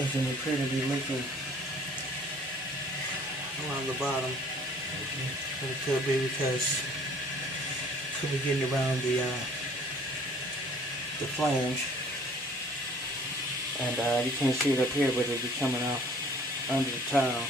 doesn't appear to be leaking around the bottom. And it could be because it could be getting around the flange. And you can't see it up here, but it'll be coming off under the tile.